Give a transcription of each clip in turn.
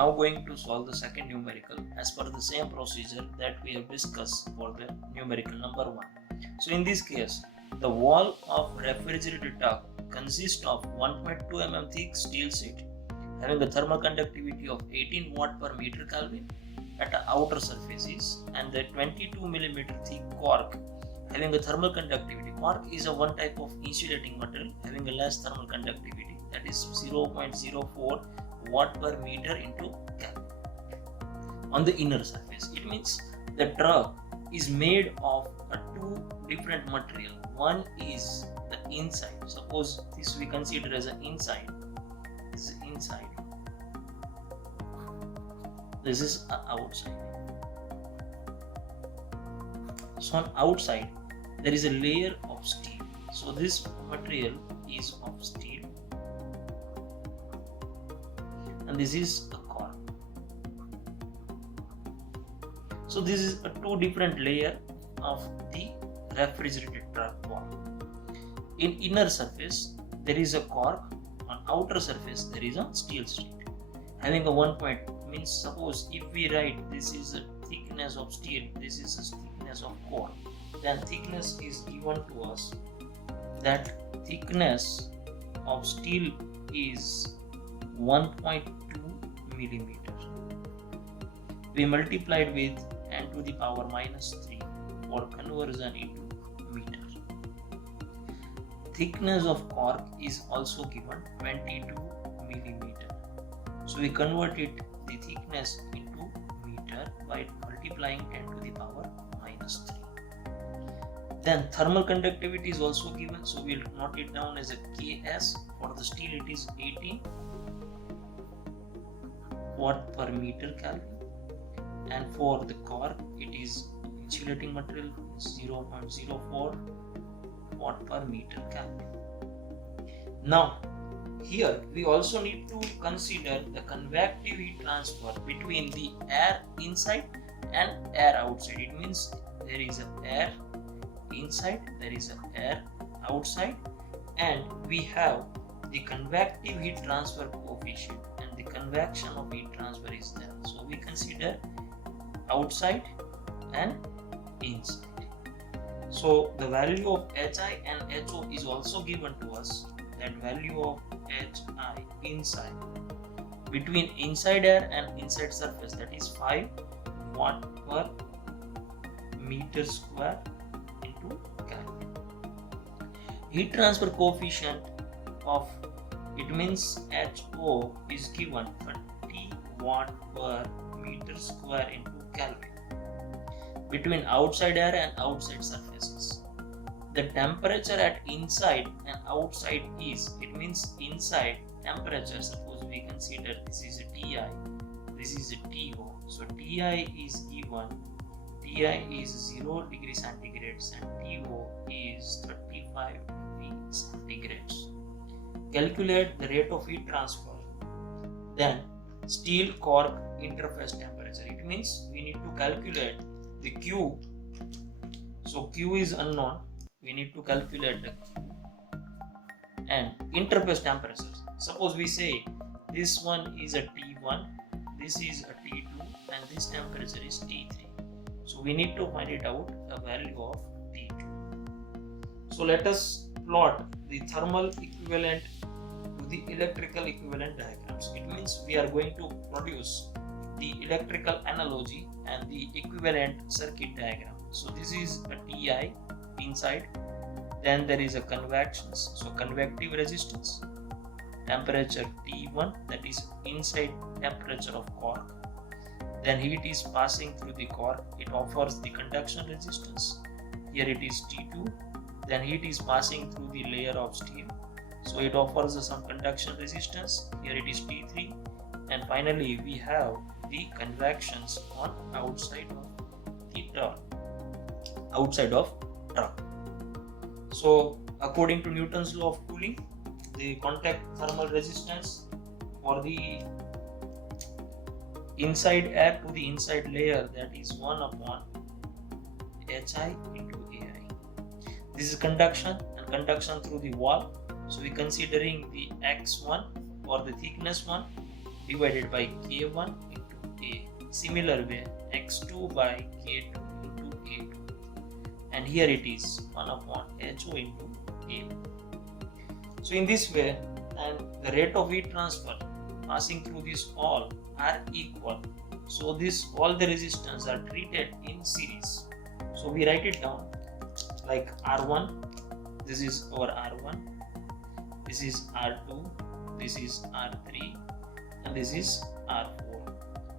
now going to solve the second numerical as per the same procedure that we have discussed for the numerical number 1. So in this case, the wall of refrigerator tub consists of 1.2 mm thick steel sheet having a thermal conductivity of 18 watt per meter Kelvin at the outer surfaces, and the 22 mm thick cork having a thermal conductivity. Cork is a one type of insulating material having a less thermal conductivity, that is 0.04 watt per meter into Kelvin on the inner surface. It means the truck is made of two different material. One is the inside. Suppose this we consider as an inside. This is inside. This is outside. So on outside there is a layer of steel. So this material is of steel, and this is a cork. So this is a two different layer of the refrigerated truck wall. In inner surface there is a cork, on outer surface there is a steel sheet having a 1 point. Means suppose if we write this is a thickness of steel, this is a thickness of cork, then thickness is given to us. That thickness of steel is 1.2 millimeter. We multiplied with 10 to the power minus 3 for conversion into meter. Thickness of cork is also given 22 millimeter. So we converted the thickness into meter by multiplying 10 to the power minus 3. Then thermal conductivity is also given, so we'll note it down as a Ks. For the steel it is 18 watt per meter Kelvin, and for the cork it is insulating material 0.04 watt per meter Kelvin. Now here we also need to consider the convective heat transfer between the air inside and air outside. It means there is an air inside, there is an air outside, and we have the convective heat transfer coefficient, and the convection of heat transfer is there. So we consider outside and inside. So the value of Hi and Ho is also given to us. That value of Hi inside between inside air and inside surface, that is 5 watt per meter square into Kelvin. Heat transfer coefficient of it means Ho is given 30 watt per meter square into Kelvin between outside air and outside surfaces. The temperature at inside and outside is, it means inside temperature, suppose we consider this is a Ti, this is a To. So Ti is given, Ti is 0 degree centigrades and To is 35 degree centigrades. Calculate the rate of heat transfer. Then steel cork interface temperature. It means we need to calculate the Q. So Q is unknown. We need to calculate the Q and interface temperatures. Suppose we say this one is a T1, this is a T2, and this temperature is T3. So we need to find it out the value of T2. So let us plot the thermal equivalent to the electrical equivalent diagrams. It means we are going to produce the electrical analogy and the equivalent circuit diagram. So this is a Ti inside, then there is a convection, so convective resistance, temperature T1, that is inside temperature of cork, then heat is passing through the cork, it offers the conduction resistance, here it is T2, then heat is passing through the layer of steel, so it offers some conduction resistance, here it is T3, and finally we have the convections on outside of the truck, outside of truck. So according to Newton's law of cooling, the contact thermal resistance for the inside air to the inside layer, that is 1 upon Hi into Ai. This is conduction, and conduction through the wall. So we considering the x1 for the thickness one, divided by K1 into A. Similar way, X2 by K2 into A2. And here it is 1 upon HO into A. So in this way, and the rate of heat transfer passing through this all are equal. So this all the resistance are treated in series. So we write it down like R1, this is our R1, this is R2, this is R3, and this is R4.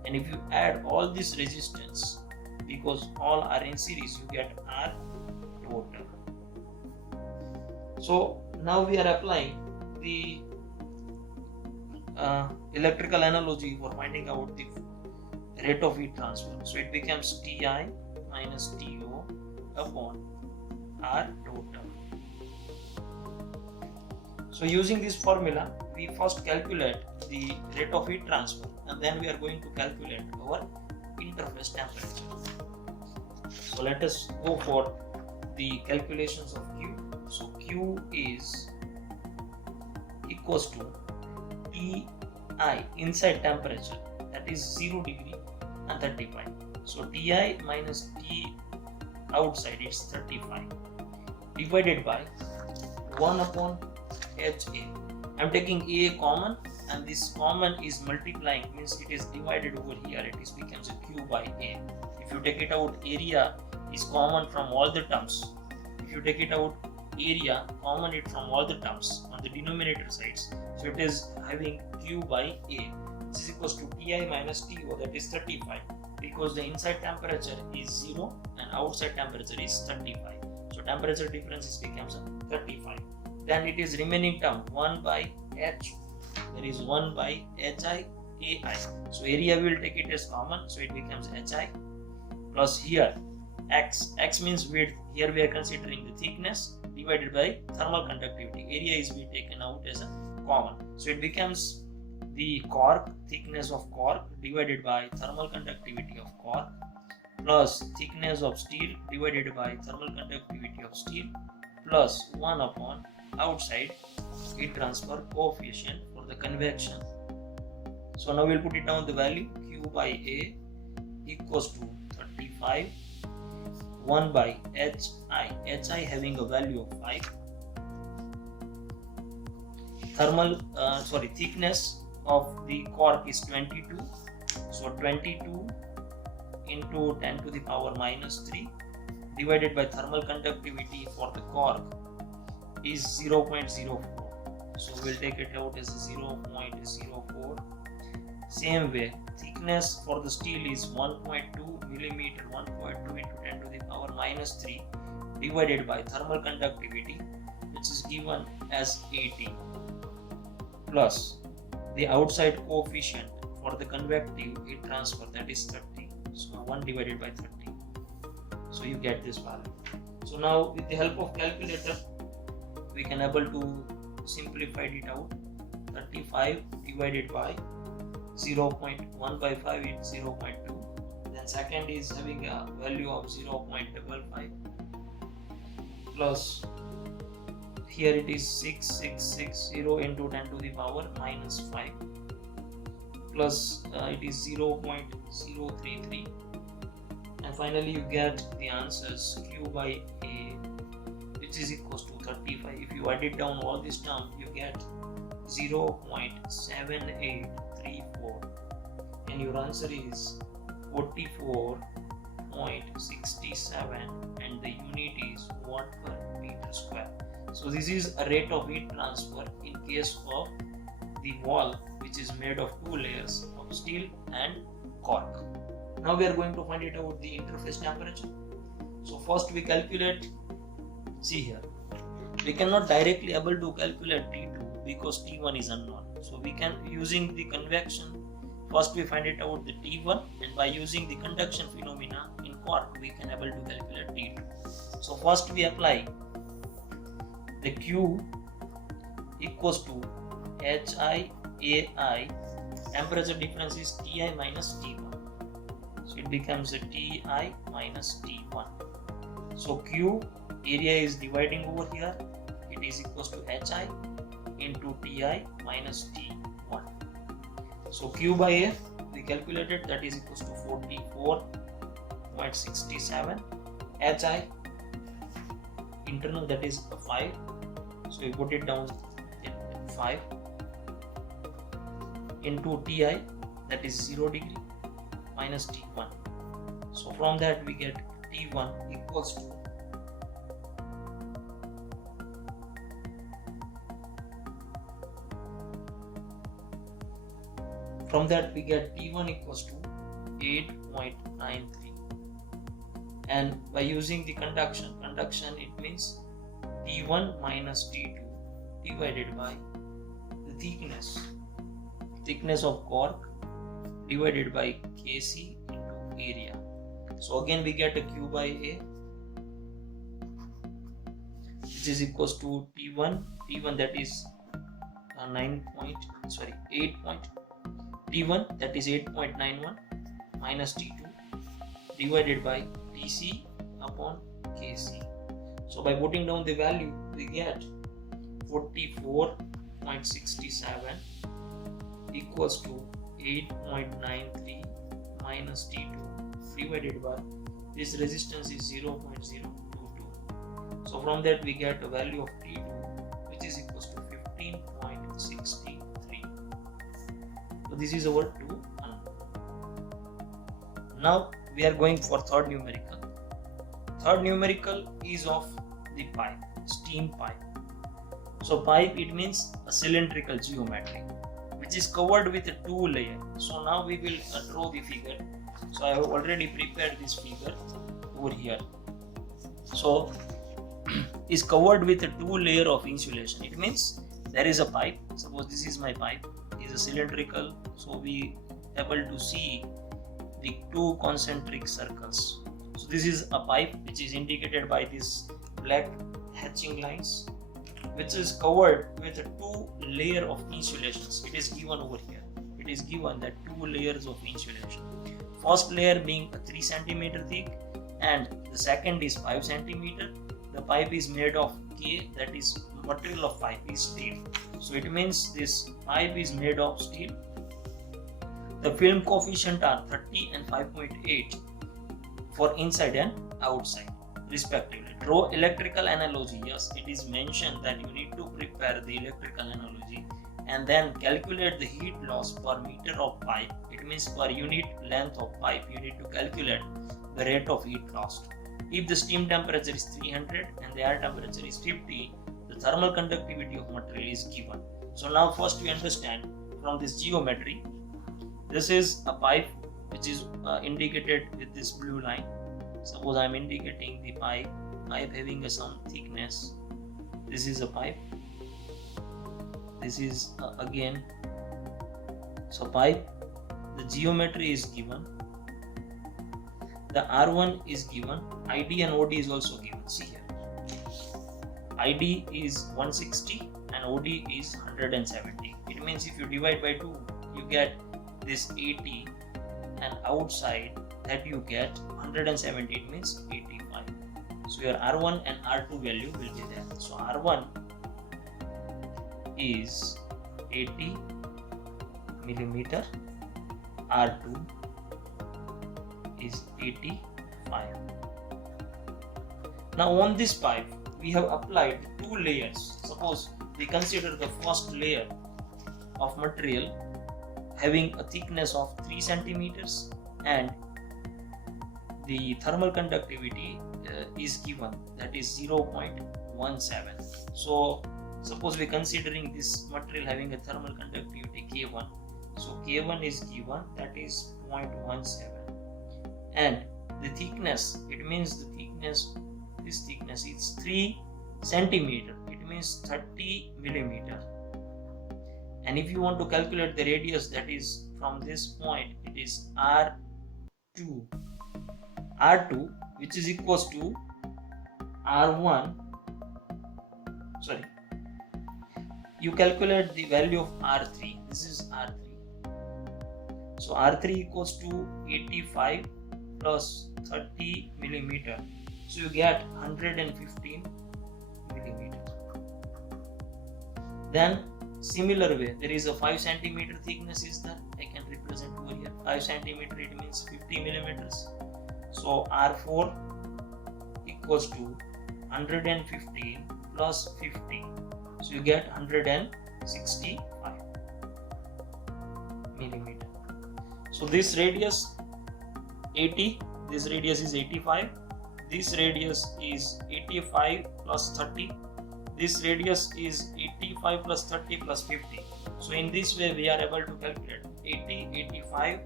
And if you add all this resistance, because all are in series, you get R total. So now we are applying the electrical analogy for finding out the rate of heat transfer. So it becomes Ti minus To upon R total. So using this formula, we first calculate the rate of heat transfer, and then we are going to calculate our interface temperature. So let us go for the calculations of Q. So Q is equals to Ti inside temperature, that is 0 degree and 35. So Ti minus T outside is 35 divided by 1 upon HA. I am taking A common, and this common is multiplying, means it is divided over here, it is becomes a Q by A. If you take it out, area is common from all the terms. If you take it out, area common it from all the terms on the denominator sides, so it is having Q by A. This is equals to Ti minus To, that is 35, because the inside temperature is 0 and outside temperature is 35. So temperature difference becomes 35. Then it is remaining term 1 by H, there is 1 by Hi Ai. So area will take it as common, so it becomes Hi plus here X. X means width. Here we are considering the thickness divided by thermal conductivity. Area is being taken out as a common. So it becomes the cork, thickness of cork divided by thermal conductivity of cork plus thickness of steel divided by thermal conductivity of steel plus 1 upon outside heat transfer coefficient for the convection. So now we'll put it down the value Q by A equals to 35, 1 by Hi having a value of 5, thickness of the cork is 22, so 22 into 10 to the power minus 3 divided by thermal conductivity for the cork is 0.04, so we'll take it out as 0.04. Same way, thickness for the steel is 1.2 millimeter, 1.2 into 10 to the power minus 3 divided by thermal conductivity, which is given as 18, plus the outside coefficient for the convective heat transfer, that is 30, so 1 divided by 30, so you get this value. So now with the help of calculator we can able to simplify it out. 35 divided by 0.155 is 0.2, then second is having a value of 0.55 plus here it is 6660 into 10 to the power minus 5 plus it is 0.033, and finally you get the answers Q by A, which is equals to 35. If you add it down all this term, you get 0.7834, and your answer is 44.67, and the unit is watt per meter square. So this is a rate of heat transfer in case of the wall which is made of 2 layers of steel and cork. Now we are going to find it out the interface temperature. So first we calculate, see here, we cannot directly able to calculate T2 because T1 is unknown. So we can, using the convection, first we find it out the T1, and by using the conduction phenomena in cork we can able to calculate T2. So first we apply the Q equals to Hi Ai, temperature difference is Ti minus T1, so it becomes a Ti minus T1. So Q, area is dividing over here, it is equals to Hi into Ti minus T1. So Q by A we calculated, that is equals to 44.67. HI internal, that is 5. So we put it down in 5 into Ti, that is 0 degree minus T1. So from that we get T1 equals to T1 equals to 8.93. And by using the conduction, it means T1 minus T2 divided by the thickness of cork divided by Kc into area. So again we get a Q by A, which is equals to T1 that is 8.91 minus T2 divided by Tc upon Kc. So by putting down the value we get 44.67 equals to 8.93 minus T2 divided by this resistance is 0.022. So from that we get a value of T2 which is equals to 15.63. So this is our 2 unknown. Now we are going for third numerical. Third numerical is of the pipe, steam pipe. So pipe, it means a cylindrical geometry which is covered with a 2 layer. So now we will draw the figure. So I have already prepared this figure over here. So is covered with a 2 layer of insulation. It means there is a pipe. Suppose this is my pipe. It is a cylindrical. So we able to see the 2 concentric circles. So this is a pipe which is indicated by this black hatching lines, which is covered with a 2 layer of insulations. It is given over here. It is given that 2 layers of insulation. First layer being 3 cm thick and the second is 5 cm. The pipe is made of K, that is material of pipe is steel. So it means this pipe is made of steel. The film coefficient are 30 and 5.8 for inside and outside respectively. Draw electrical analogy. Yes, it is mentioned that you need to prepare the electrical analogy and then calculate the heat loss per meter of pipe. It means per unit length of pipe you need to calculate the rate of heat lost. If the steam temperature is 300 and the air temperature is 50, the thermal conductivity of material is given. So now first we understand from this geometry. This is a pipe which is indicated with this blue line. Suppose I am indicating the pipe having some thickness. This is a pipe. This is again. So pipe, the geometry is given. The R1 is given. ID and OD is also given. See here. ID is 160 and OD is 170. It means if you divide by 2, you get this 80, and outside that you get 170. It means 85. So your R1 and R2 value will be there. So R1 is 80 millimeter. R2 is 85. Now on this pipe we have applied 2 layers. Suppose we consider the first layer of material having a thickness of 3 centimeters and the thermal conductivity is given, that is 0.17. So suppose we considering this material having a thermal conductivity K1. So K1 is given, that is 0.17, and the thickness, it means the thickness, this thickness is 3 centimeter. It means 30 millimeter. And if you want to calculate the radius, that is from this point, it is R2, which is equals to R1. Sorry, you calculate the value of R3. This is R3. So R3 equals to 85 plus 30 millimeter. So you get 115 millimeter. Then similar way, there is a 5 centimeter thickness is there. I can represent over here. 5 centimeter, it means 50 millimeters. So R4 equals to 115 plus 50. So you get 165 millimeter. So this radius 80, this radius is 85, this radius is 85 plus 30, this radius is 85 plus 30 plus 50. So in this way we are able to calculate 80, 85,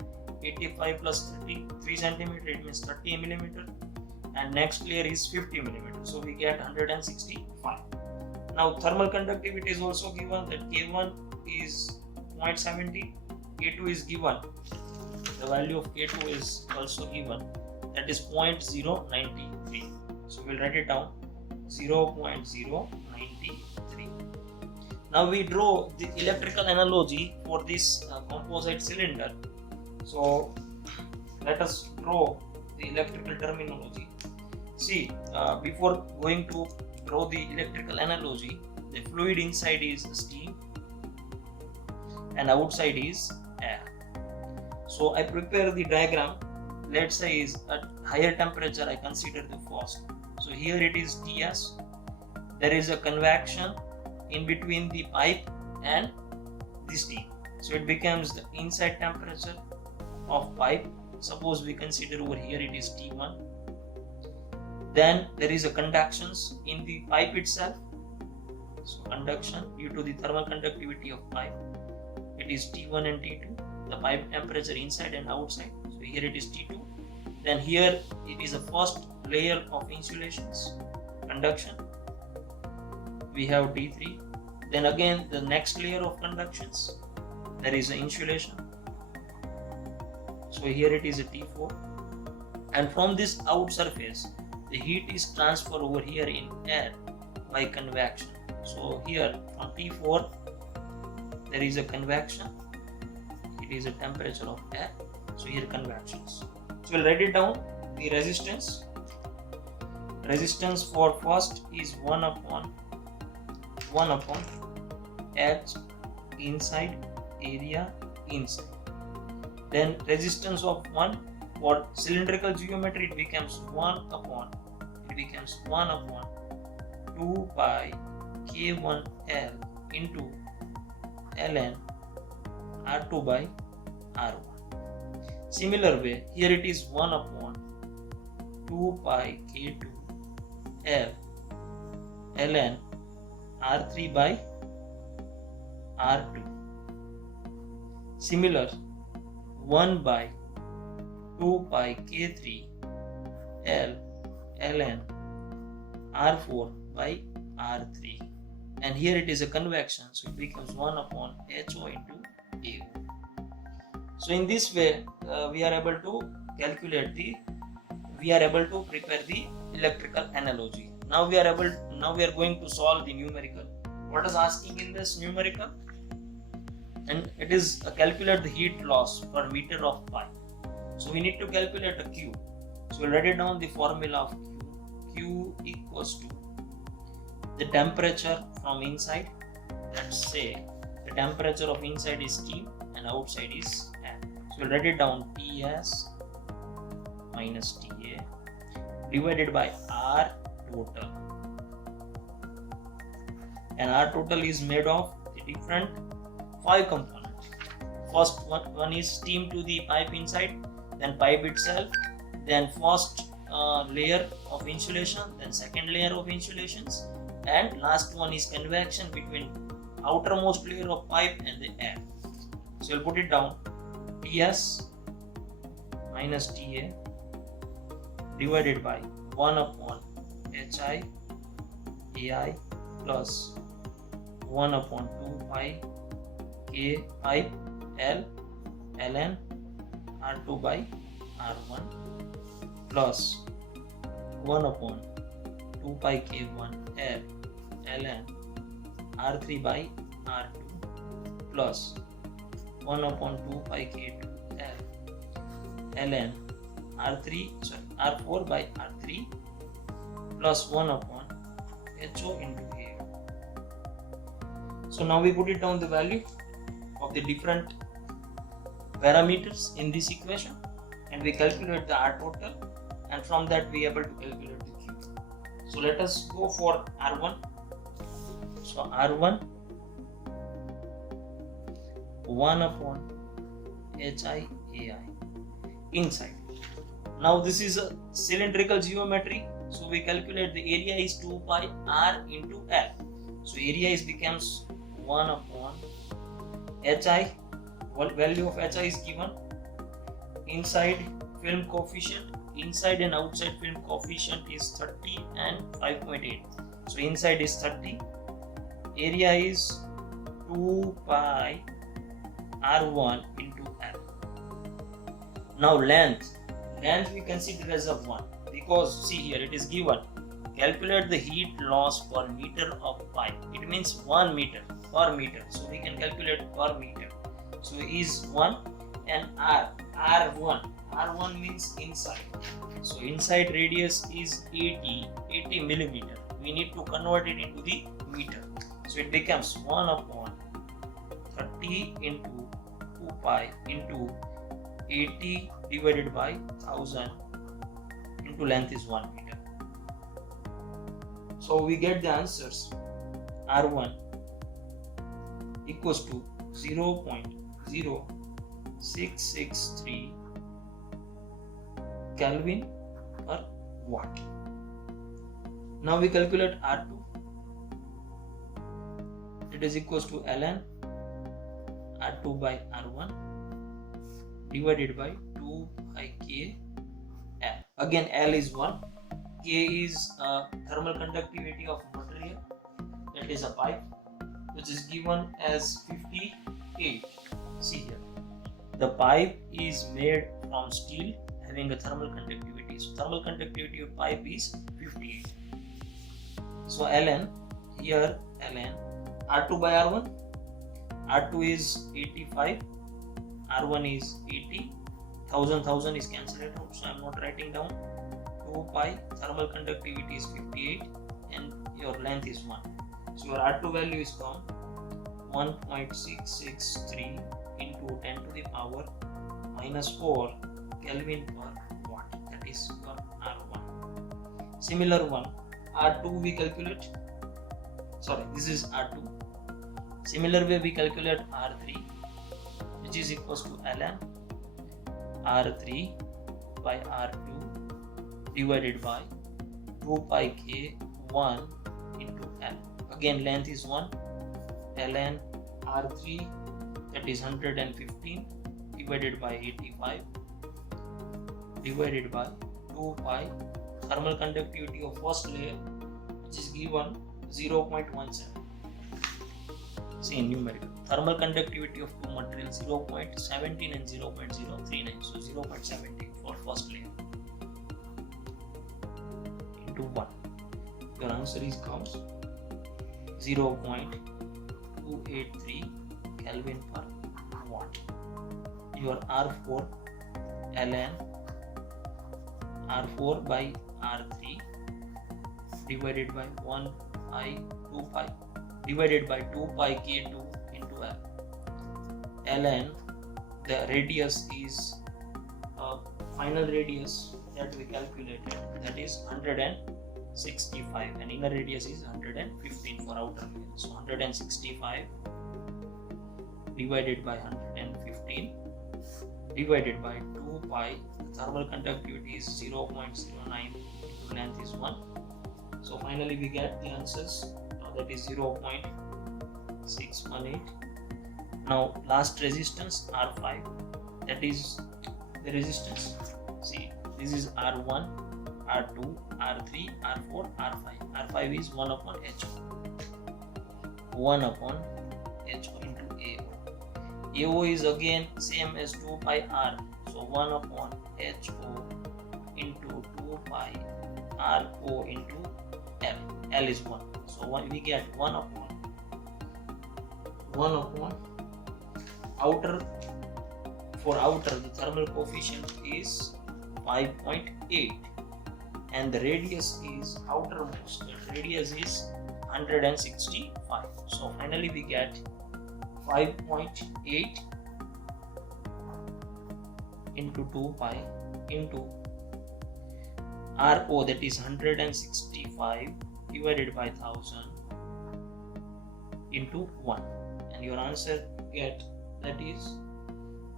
85 plus 30, 3 centimeter, it means 30 millimeter, and next layer is 50 millimeter. So we get 165. Now thermal conductivity is also given, that K1 is 0.70, K2 is given, the value of K2 is also given, that is 0.093. So we'll write it down, 0.093. Now we draw the electrical analogy for this composite cylinder. So let us draw the electrical terminology. See, before going to draw the electrical analogy, the fluid inside is steam and outside is air. So I prepare the diagram. Let's say is at higher temperature I consider the first. So here it is Ts. There is a convection in between the pipe and the steam. So it becomes the inside temperature of pipe. Suppose we consider over here it is T1. Then there is a conductions in the pipe itself. So conduction due to the thermal conductivity of pipe. It is T1 and T2. The pipe temperature inside and outside. So here it is T2. Then here it is a first layer of insulations, conduction. We have T3. Then again the next layer of conductions. There is an insulation. So here it is a T4. And from this out surface, the heat is transferred over here in air by convection. So here from T4 there is a convection. It is a temperature of air. So here convections. So we'll write it down. The resistance. Resistance for first is 1 upon H inside area inside. Then resistance of 1 for cylindrical geometry, it becomes 1 upon 2 pi K1L into ln R2 by R1. Similar way, here it is 1 upon 2 pi K2 L ln R3 by R2. Similar, 1 by 2 pi K3 L ln R4 by R3. And here it is a convection, so it becomes 1 upon HO into AO. So in this way, we are able to prepare the electrical analogy. Now we are going to solve the numerical. What is asking in this numerical? And it is calculate the heat loss per meter of pipe. So we need to calculate a Q. So we'll write it down, the formula of Q. Q equals to the temperature from inside. Let's say the temperature of inside is steam and outside is air. So we'll write it down, Ts minus Ta divided by R total. And R total is made of the different 5 components. First one is steam to the pipe inside, then pipe itself, then first layer of insulation, then second layer of insulations, and last one is convection between outermost layer of pipe and the air. So we'll put it down, Ts minus Ta divided by 1 upon Hi Ai plus 1 upon 2 pi K pipe L ln R2 by R1 plus 1 upon 2 pi K1 L ln R3 by R2 plus 1 upon 2 pi K2 L ln R4 by R3 plus 1 upon HO into A. So now we put it down, the value of the different parameters in this equation and we calculate the R total, and from that we are able to calculate the Q. So let us go for R1. So R1 1 upon HI AI inside. Now this is a cylindrical geometry, so we calculate the area is 2 pi R into L. So area is becomes 1 upon HI. Value of HI is given. Inside film coefficient, inside and outside film coefficient is 30 and 5.8. So inside is 30. Area is 2 pi R1 into L. Now length we consider as of 1, because see here it is given calculate the heat loss per meter of pipe. It means 1 meter per meter, so we can calculate per meter. So is 1 and R1 means inside. So inside radius is 80 millimeter. We need to convert it into the meter. So it becomes 1 upon 30 into 2 pi into 80 divided by 1000 into length is 1 meter. So we get the answers. R1 equals to 0.0663 Kelvin per watt. Now we calculate R2. It is equals to ln R2 by R1 divided by 2 pi K L. Again L is 1, K is thermal conductivity of material, that is a pipe, which is given as 58. See here, the pipe is made from steel having a thermal conductivity. So thermal conductivity of pipe is 58. So ln here ln R2 by R1. R2 is 85, R1 is 80, 1000 is cancelled out, so I am not writing down. 2 pi, thermal conductivity is 58 and your length is 1. So your R2 value is come 1.663 into 10 to the power minus 4 Kelvin per watt, that is your R1. Similar one, R2 we calculate, this is R2. Similar way we calculate R3, which is equals to ln R3 by R2 divided by 2 pi K 1 into L. Again length is 1, ln R3, that is 115 divided by 85 divided by 2 pi thermal conductivity of first layer, which is given 0.17. See in numerical, thermal conductivity of two materials 0.17 and 0.039, so 0.17 for first layer into 1. Your answer is comes 0.283 Kelvin per watt. Your R4 ln R4 by R3 divided by 1 pi 2 pi divided by 2 pi K2 into L. ln the radius is final radius that we calculated, that is 165, and inner radius is 115 for outer layer. So 165 divided by 115 divided by 2 pi, thermal conductivity is 0.09 into length is 1. So finally we get the answers, that is 0.618. Now last resistance R5, that is the resistance. See, this is R1, R2, R3, R4, R5. R5 is 1 upon HO. 1 upon HO into AO. AO is again same as 2 pi R. So 1 upon HO into 2 pi RO into L. L is 1. So we get 1 upon outer. For outer, the thermal coefficient is 5.8 and the radius is outermost. The radius is 165. So finally we get 5.8 into 2 pi into RO, that is 165 divided by 1000 into 1, and your answer get that is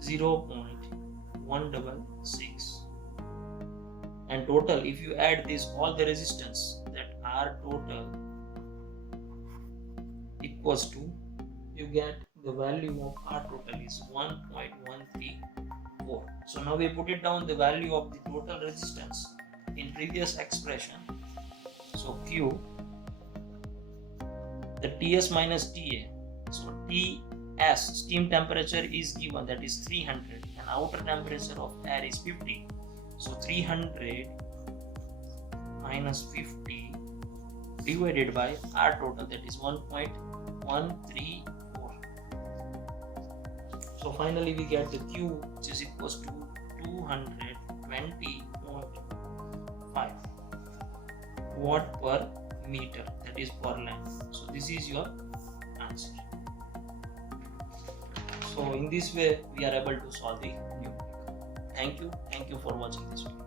0.166. And total, if you add this all the resistance, that R total equals to, you get the value of R total is 1.134. So now we put it down the value of the total resistance in previous expression. So Q, the Ts minus Ta, so Ts, steam temperature is given, that is 300, and outer temperature of air is 50. So 300 minus 50 divided by R total, that is 1.134. So finally we get the Q, which is equals to 220.5 watt per meter, that is per length. So this is your answer. So in this way we are able to solve the numerical. Thank you for watching this video.